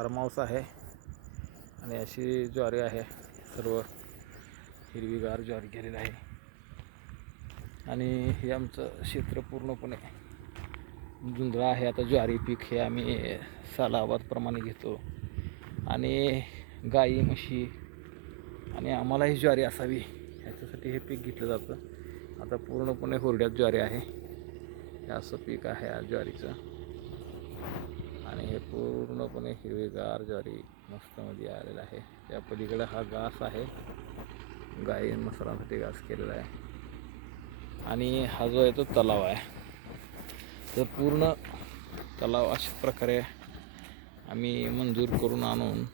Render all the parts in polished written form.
Form house आहे आणि अशी ज्वारी आहे, सर्व हिरवीगार ज्वारी केलेली आहे. आणि हे आमचं क्षेत्र पूर्णपणे जुंधळा आहे. आता ज्वारी पीक हे आम्ही सालाबादप्रमाणे घेतो आणि गाई म्हशी आणि आम्हालाही ज्वारी असावी ह्याच्यासाठी हे पीक घेतलं जातं. आता पूर्णपणे हुरड्यात ज्वारी आहे, हे असं पीक आहे आज ज्वारीचं. आणि हे पूर्णपणे हिरवीगार ज्वारी मस्तमध्ये आलेलं आहे. त्या पलीकडे हा घास आहे, गाई मसरांसाठी घास केलेला आहे. आणि हा जो आहे तो तलाव आहे. तर पूर्ण तलाव अशा प्रकारे आम्ही मंजूर करून आणून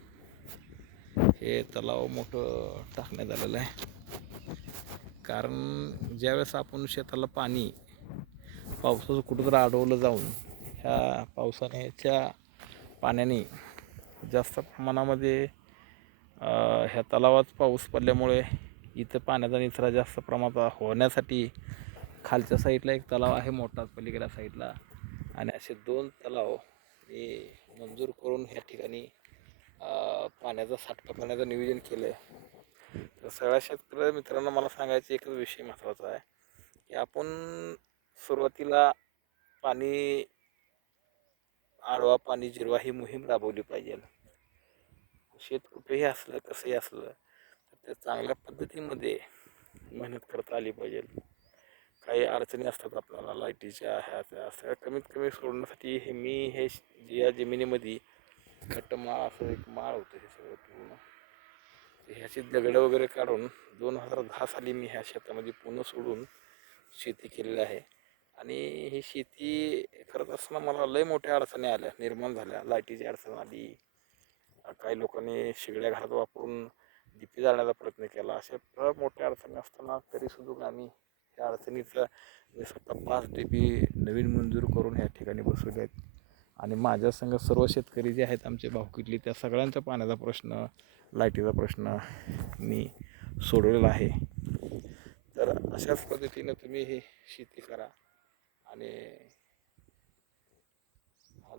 हे तलाव मोठं टाकण्यात आलेलं आहे. कारण ज्यावेळेस आपण शेताला पाणी पावसाचं कुठंतरी अडवलं जाऊन ह्या पावसाच्या पाण्याने जास्त प्रमाणामध्ये ह्या तलावात पाऊस पडल्यामुळे इथं पाण्याचा निचरा जास्त प्रमाणात होण्यासाठी खालच्या साईडला एक तलाव आहे मोठा पलीकडल्या साईडला, आणि असे 2 तलाव मी मंजूर करून ह्या ठिकाणी पाण्याचा साठा करण्याचं नियोजन केलं आहे. तर सगळ्या शेतकरी मित्रांनो मला सांगायचं एकच विषय महत्त्वाचा आहे की आपण सुरुवातीला पाणी आडवा पाणी जिरवा ही मोहीम राबवली पाहिजे. शेत कुठेही असलं कसंही असलं तर ते चांगल्या पद्धतीमध्ये मेहनत करता आली पाहिजे. काही अडचणी असतात आपल्याला लाईटीच्या ह्या त्या सगळ्या कमीत कमी सोडण्यासाठी हे या जमिनीमध्ये खट्टमाळ असं एक माळ होतं हे सगळं पूर्ण. ह्याची दगडं वगैरे काढून 2010 साली मी ह्या शेतामध्ये पूर्ण सोडून शेती केलेली आहे. आणि ही शेती करत असताना मला लय मोठ्या अडचणी आल्या निर्माण झाल्या. लाईटीची अडचण आली, काही लोकांनी शिगड्या घरात वापरून दिपी जाळण्याचा प्रयत्न केला. अशा फार मोठ्या अडचणी असताना तरीसुद्धा आम्ही ह्या अडचणीचा स्वतः 5 डीपी नवीन मंजूर करून ह्या ठिकाणी बसवले आहेत. आणि माझ्या संग सर्व शेतकरी जे आहेत आमचे भाऊकीतले त्या सगळ्यांचा पाण्याचा प्रश्न, लाईटीचा प्रश्न मी सोडवलेला आहे. तर अशाच पद्धतीनं तुम्ही ही शेती करा. आणि हा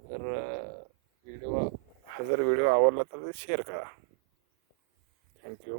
जर व्हिडिओ आवडला तर शेअर करा. थँक्यू.